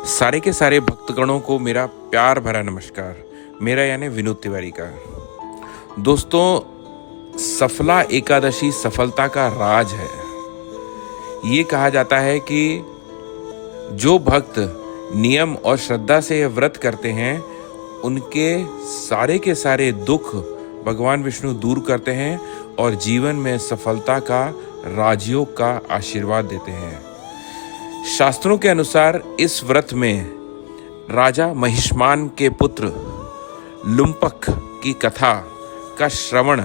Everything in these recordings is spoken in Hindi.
सारे के सारे भक्तगणों को मेरा प्यार भरा नमस्कार। मेरा यानी विनोद तिवारी का। दोस्तों, सफला एकादशी सफलता का राज है। ये कहा जाता है कि जो भक्त नियम और श्रद्धा से यह व्रत करते हैं उनके सारे के सारे दुख भगवान विष्णु दूर करते हैं और जीवन में सफलता का राजयोग का आशीर्वाद देते हैं। शास्त्रों के अनुसार इस व्रत में राजा महिष्मान के पुत्र लुम्पक की कथा का श्रवण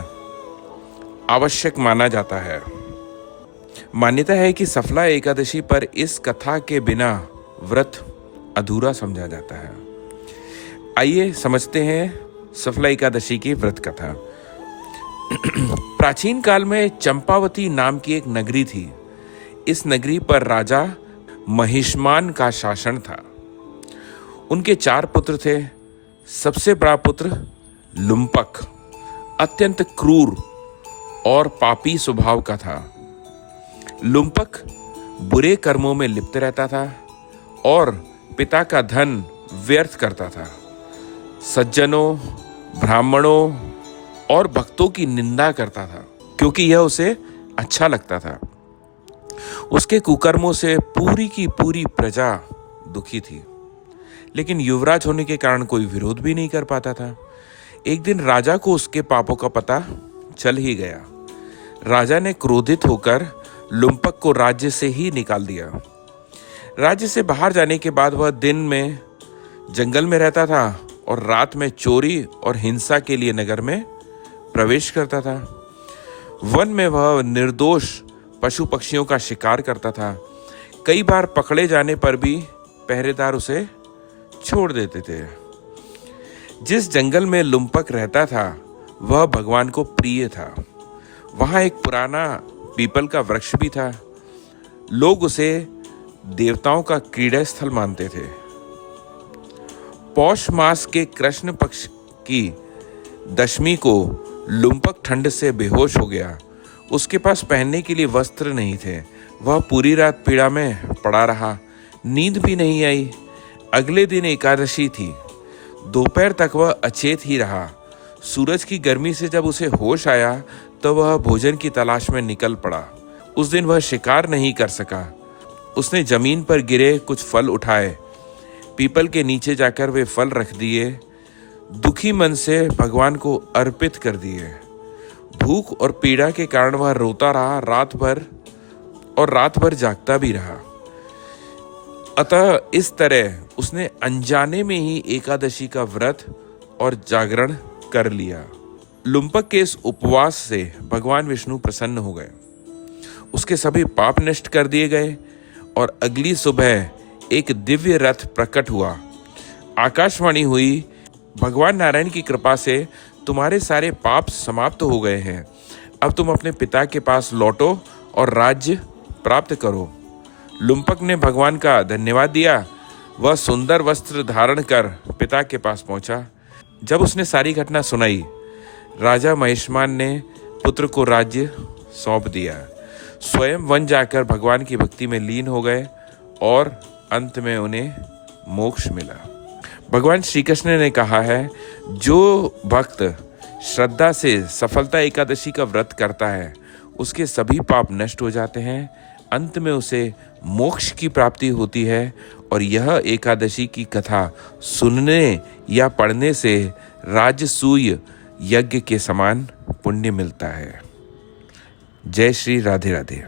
आवश्यक माना जाता है। मान्यता है कि सफला एकादशी पर इस कथा के बिना व्रत अधूरा समझा जाता है। आइए समझते हैं सफला एकादशी की व्रत कथा। प्राचीन काल में चंपावती नाम की एक नगरी थी। इस नगरी पर राजा महिष्मान का शासन था। उनके 4 पुत्र थे। सबसे बड़ा पुत्र लुम्पक अत्यंत क्रूर और पापी स्वभाव का था। लुम्पक बुरे कर्मों में लिप्त रहता था और पिता का धन व्यर्थ करता था। सज्जनों, ब्राह्मणों और भक्तों की निंदा करता था क्योंकि यह उसे अच्छा लगता था। उसके कुकर्मों से पूरी की पूरी प्रजा दुखी थी, लेकिन युवराज होने के कारण कोई विरोध भी नहीं कर पाता था। एक दिन राजा को उसके पापों का पता चल ही गया। राजा ने क्रोधित होकर लुम्पक को राज्य से ही निकाल दिया। राज्य से बाहर जाने के बाद वह दिन में जंगल में रहता था और रात में चोरी और हिंसा के लिए नगर में प्रवेश करता था। वन में वह निर्दोष पशु पक्षियों का शिकार करता था। कई बार पकड़े जाने पर भी पहरेदार उसे छोड़ देते थे। जिस जंगल में लुम्पक रहता था वह भगवान को प्रिय था। वहां एक पुराना पीपल का वृक्ष भी था। लोग उसे देवताओं का क्रीड़ा स्थल मानते थे। पौष मास के कृष्ण पक्ष की दशमी को लुम्पक ठंड से बेहोश हो गया। उसके पास पहनने के लिए वस्त्र नहीं थे। वह पूरी रात पीड़ा में पड़ा रहा। नींद भी नहीं आई। अगले दिन एकादशी थी। दोपहर तक वह अचेत ही रहा। सूरज की गर्मी से जब उसे होश आया तो वह भोजन की तलाश में निकल पड़ा। उस दिन वह शिकार नहीं कर सका। उसने जमीन पर गिरे कुछ फल उठाए, पीपल के नीचे जाकर वे फल रख दिए, दुखी मन से भगवान को अर्पित कर दिए। भूख और पीड़ा के कारण वह रोता रहा रात भर जागता भी रहा। अतः इस तरह उसने अनजाने में ही एकादशी का व्रत और जागरण कर लिया। लुम्पक के इस उपवास से भगवान विष्णु प्रसन्न हो गए। उसके सभी पाप नष्ट कर दिए गए और अगली सुबह एक दिव्य रथ प्रकट हुआ। आकाशवाणी हुई, भगवान नारायण की कृपा से तुम्हारे सारे पाप समाप्त हो गए हैं। अब तुम अपने पिता के पास लौटो और राज्य प्राप्त करो। लुम्पक ने भगवान का धन्यवाद दिया। वह सुंदर वस्त्र धारण कर पिता के पास पहुंचा। जब उसने सारी घटना सुनाई, राजा महिष्मान ने पुत्र को राज्य सौंप दिया। स्वयं वन जाकर भगवान की भक्ति में लीन हो गए और अंत में उन्हें मोक्ष मिला। भगवान श्री कृष्ण ने कहा है, जो भक्त श्रद्धा से सफलता एकादशी का व्रत करता है उसके सभी पाप नष्ट हो जाते हैं। अंत में उसे मोक्ष की प्राप्ति होती है और यह एकादशी की कथा सुनने या पढ़ने से राजसूय यज्ञ के समान पुण्य मिलता है। जय श्री राधे राधे।